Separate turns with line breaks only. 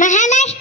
Maharashtra